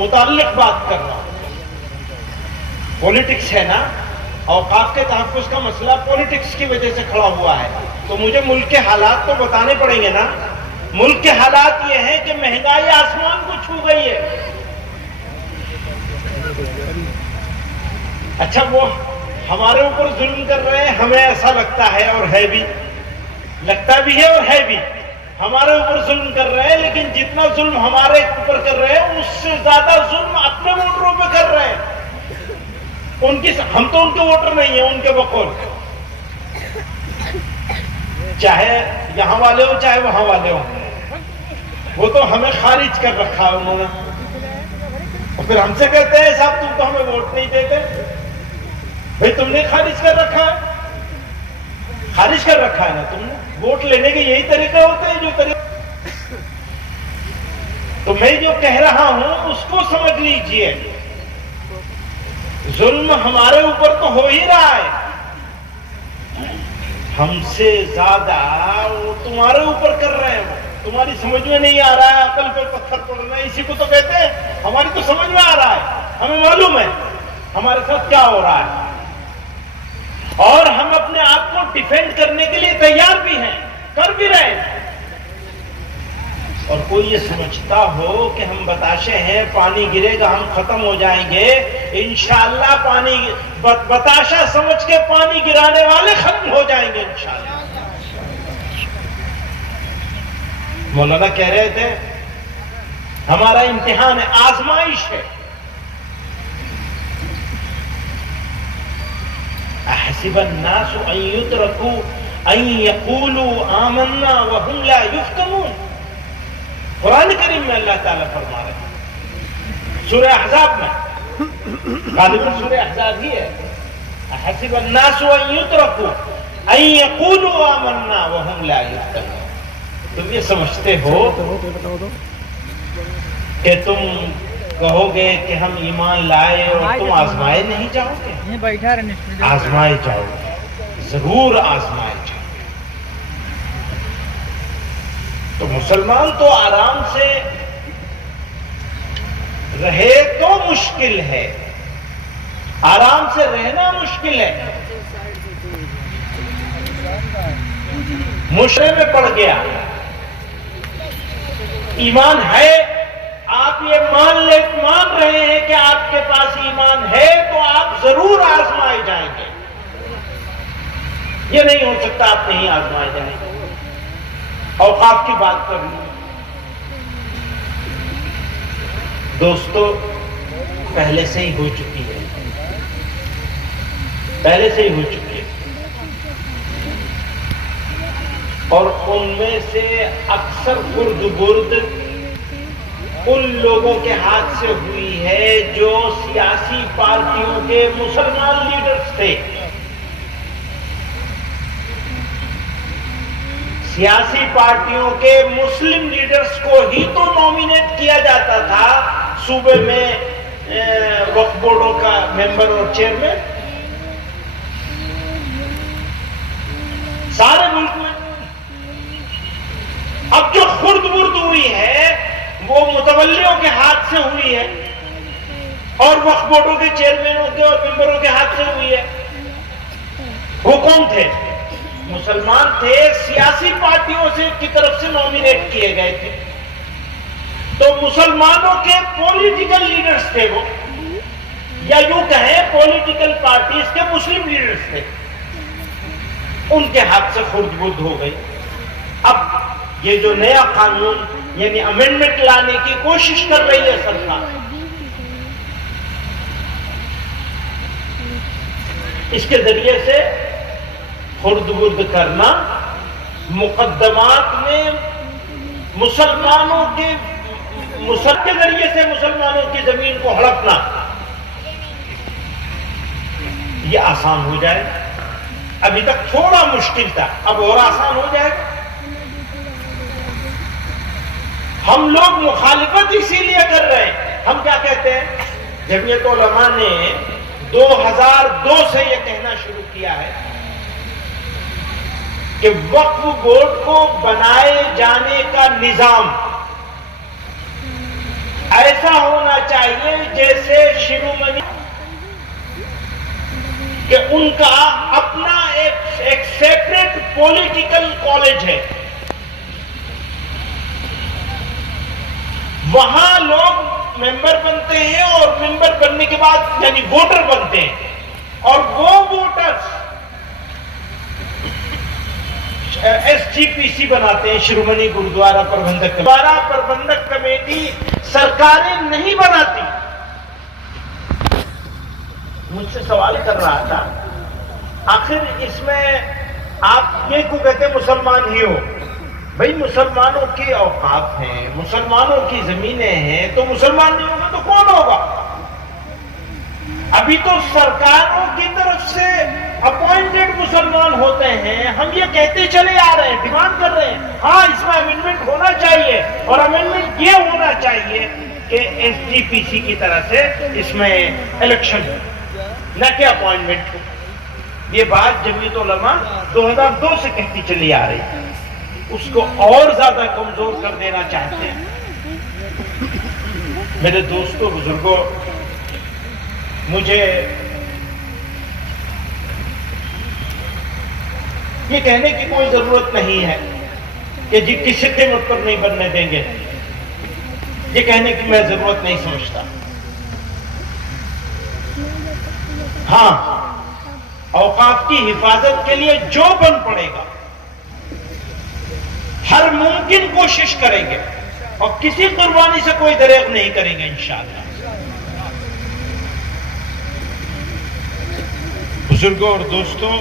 متعلق بات کر رہا ہوں. پولیٹکس ہے نا، اوقاف کے تحفظ کا مسئلہ پولیٹکس کی وجہ سے کھڑا ہوا ہے، تو مجھے ملک کے حالات تو بتانے پڑیں گے نا. ملک کے حالات یہ ہیں کہ مہنگائی آسمان کو چھو گئی ہے. اچھا وہ ہمارے اوپر ظلم کر رہے ہیں، ہمیں ایسا لگتا ہے اور ہے بھی، لگتا بھی ہے اور ہے بھی. ہمارے اوپر ظلم کر رہے ہیں، لیکن جتنا ظلم ہمارے اوپر کر رہے ہیں اس سے زیادہ ظلم اپنے ووٹروں پہ کر رہے ہیں. ہم تو ان کے ووٹر نہیں ہیں، ان کے بقول، چاہے یہاں والے ہو چاہے وہاں والے ہو. وہ تو ہمیں خارج کر رکھا ہے انہوں نے، اور پھر ہم سے کہتے ہیں صاحب تم تو ہمیں ووٹ نہیں دیتے. بھئی تم نے خارج کر رکھا ہے، خارج کر رکھا ہے نا تم نے. ووٹ لینے کے یہی طریقے ہوتے ہیں جو طریقے. تو میں جو کہہ رہا ہوں اس کو سمجھ لیجئے. ظلم ہمارے اوپر تو ہو ہی رہا ہے، ہم سے زیادہ وہ تمہارے اوپر کر رہے ہیں. تمہاری سمجھ میں نہیں آ رہا ہے، عقل پہ پتھر پڑنا ہے، اسی کو تو کہتے ہیں. ہماری تو سمجھ میں آ رہا ہے، ہمیں معلوم ہے ہمارے ساتھ کیا ہو رہا ہے، اور ہم اپنے آپ کو ڈیفینڈ کرنے کے لیے تیار بھی ہیں، کر بھی رہے ہیں. اور کوئی یہ سمجھتا ہو کہ ہم بتاشے ہیں، پانی گرے گا ہم ختم ہو جائیں گے، انشاءاللہ پانی بتاشا سمجھ کے پانی گرانے والے ختم ہو جائیں گے انشاءاللہ. مولانا کہہ رہے تھے ہمارا امتحان ہے، آزمائش ہے. احسب الناس ان يتركوا ان يقولوا آمنا وهم لا يفتنون. قرآن کریم میں اللہ تعالیٰ فرما رہے ہیں سورہ احزاب میں، غالباً سورہ احزاب ہی ہے. احسب الناس ان يتركوا ان يقولوا آمنا وهم لا يفتنون. تم یہ سمجھتے ہو کہ تم کہو گے کہ ہم ایمان لائے اور تم آزمائے نہیں جاؤ گے؟ آزمائے جاؤ گے، ضرور آزمائے جاؤ. تو مسلمان تو آرام سے رہے تو مشکل ہے، آرام سے رہنا مشکل ہے. مشرے میں پڑ گیا. ایمان ہے، آپ یہ مان رہے ہیں کہ آپ کے پاس ایمان ہے، تو آپ ضرور آزمائے جائیں گے. یہ نہیں ہو سکتا آپ نہیں آزمائے جائیں گے. اوقاف کی بات کر لوں دوستو، پہلے سے ہی ہو چکی ہے، پہلے سے ہی ہو چکی ہے. اور ان میں سے اکثر خرد برد ان لوگوں کے ہاتھ سے ہوئی ہے جو سیاسی پارٹیوں کے مسلمان لیڈرز تھے. سیاسی پارٹیوں کے مسلم لیڈرز کو ہی تو نامینیٹ کیا جاتا تھا صوبے میں وقف بورڈوں کا ممبر اور چیئرمین، سارے ملک میں. اب جو خرد برد ہوئی ہے وہ متولیوں کے ہاتھ سے ہوئی ہے، اور وقف بورڈوں کے چیئرمینوں کے اور ممبروں کے ہاتھ سے ہوئی ہے. وہ کون تھے؟ مسلمان تھے، سیاسی پارٹیوں سے کی طرف سے نامینیٹ کیے گئے تھے. تو مسلمانوں کے پولیٹیکل لیڈرز تھے وہ، یا یوں کہیں پولیٹیکل پارٹیز کے مسلم لیڈرز تھے. ان کے ہاتھ سے خرد برد ہو گئی. اب یہ جو نیا قانون یعنی امینڈمنٹ لانے کی کوشش کر رہی ہے سرکار، اس کے ذریعے سے خرد برد کرنا، مقدمات میں مسلمانوں کے ذریعے سے مسلمانوں کی زمین کو ہڑپنا، یہ آسان ہو جائے. ابھی تک تھوڑا مشکل تھا، اب اور آسان ہو جائے گا. ہم لوگ مخالفت اسی لیے کر رہے ہیں. ہم کیا کہتے ہیں؟ جمعیت علماء نے 2002 سے یہ کہنا شروع کیا ہے کہ وقف بورڈ کو بنائے جانے کا نظام ایسا ہونا چاہیے جیسے شرومنی کہ ان کا اپنا ایک سیپریٹ پولیٹیکل کالج ہے، وہاں لوگ ممبر بنتے ہیں اور ممبر بننے کے بعد یعنی ووٹر بنتے ہیں، اور وہ ووٹرز ایس جی پی سی بناتے ہیں، شرومنی گرودوارا پربندک کمیٹی سرکاریں نہیں بناتی۔ مجھ سے سوال کر رہا تھا آخر اس میں آپ یہ کو کہتے ہیں مسلمان ہی ہو؟ بھئی مسلمانوں کے اوقاف ہیں، مسلمانوں کی زمینیں ہیں، تو مسلمان نہیں ہوگا تو کون ہوگا؟ ابھی تو سرکاروں کی طرف سے اپوائنٹڈ مسلمان ہوتے ہیں، ہم یہ کہتے چلے آ رہے ہیں، ڈیمانڈ کر رہے ہیں ہاں اس میں امینڈمنٹ ہونا چاہیے، اور امینڈمنٹ یہ ہونا چاہیے کہ ایس جی پی سی کی طرح سے اس میں الیکشن ہو، نہ کہ اپوائنٹمنٹ ہو۔ یہ بات جمعیت علماء 2002 سے کہتی چلی آ رہی ہے، اس کو اور زیادہ کمزور کر دینا چاہتے ہیں۔ میرے دوستوں بزرگوں، مجھے یہ کہنے کی کوئی ضرورت نہیں ہے کہ جی کسی قیمت پر نہیں بننے دیں گے، یہ کہنے کی میں ضرورت نہیں سمجھتا۔ ہاں، اوقاف کی حفاظت کے لیے جو بن پڑے گا ہر ممکن کوشش کریں گے، اور کسی قربانی سے کوئی دریغ نہیں کریں گے انشاءاللہ۔ بزرگوں اور دوستوں،